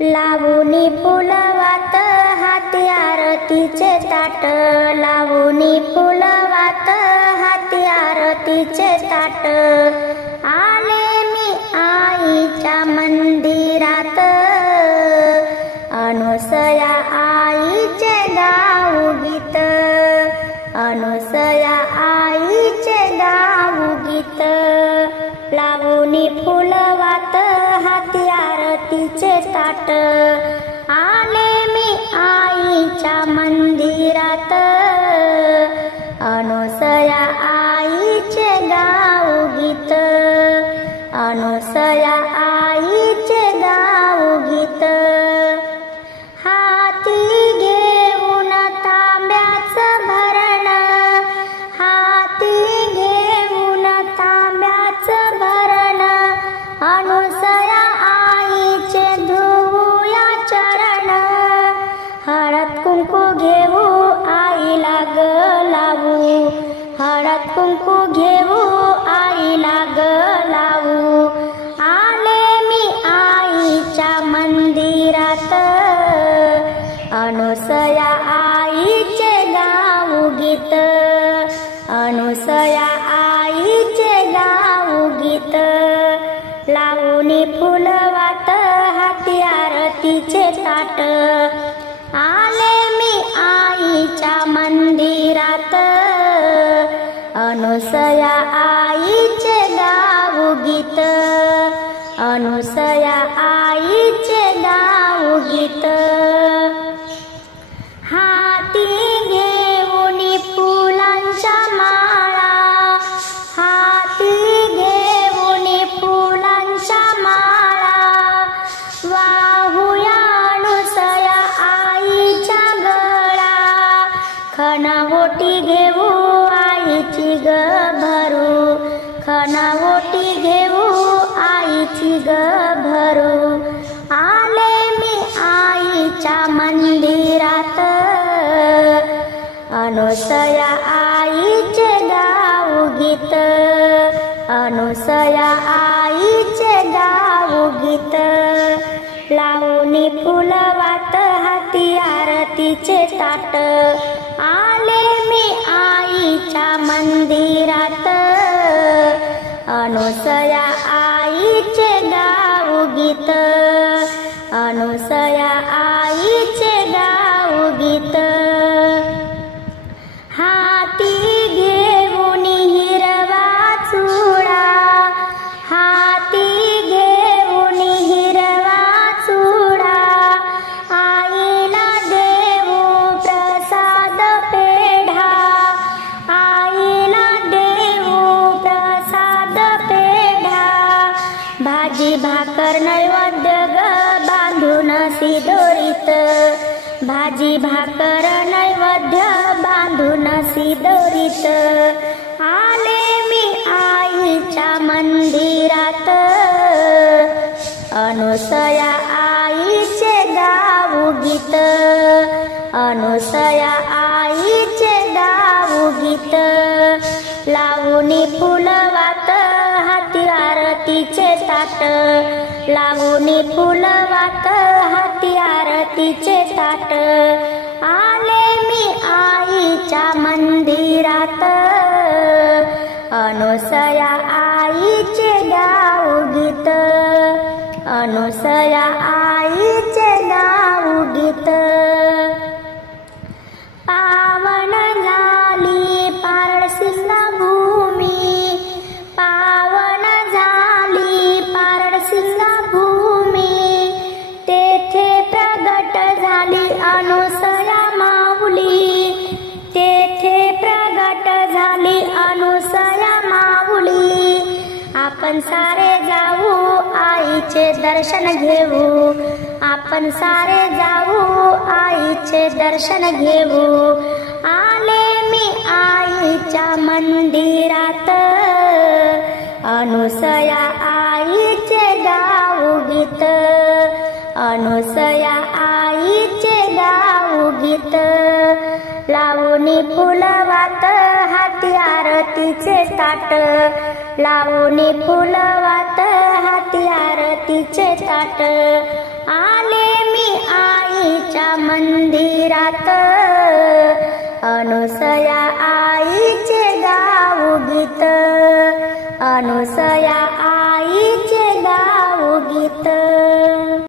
लावूनी फुलवात हाती आरतीचे ताट, लावूनी फुलवात हाती आरतीचे ताट, आले मी आईच्या मंदिरात, अनुसया आईचे गाऊ गीत, अनुसया आईचे गाऊ गीत, लावूनी फुलवात हाती आरतीचे ताट, आले मी आईच्या मंदिरात, अनुसया आईचे गाऊ गीत, अनुसया आईचे गाऊ गीत, हाती घेऊन तांब्याचं भरण, हाती घेऊन तांब्याचं भरण, अनुसया आईचे धुऊया चरण, हळद कुंकू घेऊ आईला ग लावू, हळद कुंकू घेऊ आईला ग लावू, आले मी आईच्या मंदिरात, अनुसया आईचे गाऊ गीत, अनुसया आईचे गाऊ गीत, लावूनी फुलवात हाती आरतीचे ताट, आले मी आईच्या मंदिरात, अनुसया आईचे गाऊ गीत, अनुसया आईचे गाऊ गीत, हाती घेऊनी फुलांच्या माळा, हाती घेऊनी फुलांच्या माळा, वाहूया अनुसया आईच्या गळा, खणवटी घेऊ आईची ग भरू, खणवटी घेऊ आईची ग भरू, आले मी आईच्या मंदिरात, अनुसया आईचे गाऊ गीत, अनुसया आईचे गाऊ गीत, लावूनी फुलवात हाती आरतीचे ताट, आले मी आईच्या मंदिरात, अनुसया आईचे गाऊ गीत, अनुसया आईचे गाऊ गीत, हाती घेऊनी हिरवा चुडा, हाती घेऊनी हिरवा चुडा, आईला देऊ प्रसाद पेढा, आईला देऊ प्रसाद पेढा, भाजी भाकर नैवेद्य ग बांधून सिदोरीत, भाजी भाकर नैवेद्य बांधून सिदोरीत, आले मी आईच्या मंदिरात, अनुसया आईचे गाऊ गीत, अनुसया आईचे गाऊ गीत, लावूनी फुलवात हाती आरतीचे ताट, लावूनी फुलवात हाती आरतीचे ताट, आले मी आईच्या मंदिरात, अनुसया आईचे गाऊ गीत, अनुसया आईचे गाऊ गीत, पावन झाली पारडसिंगा भूमी, पावन झाली पारडसिंगा भूमी, तेथे प्रगट झाली अनुसया माऊली, तेथे प्रगट झाली अनुसया माऊली, आपण सारे जाऊ आईचे दर्शन घेऊ, आपण सारे जाऊ आईचे दर्शन घेऊ, आले मी आईच्या मंदिरात, अनुसया आईचे गाऊ गीत, अनुसया आईचे गाऊ गीत, लावूनी फुलवात हाती आरतीचे ताट, लावूनी फुलवात हाती आरतीचे ताट, आले मंदिरात अनुसया आईचे गाऊ गीत, अनुसया आईचे गाऊ गीत.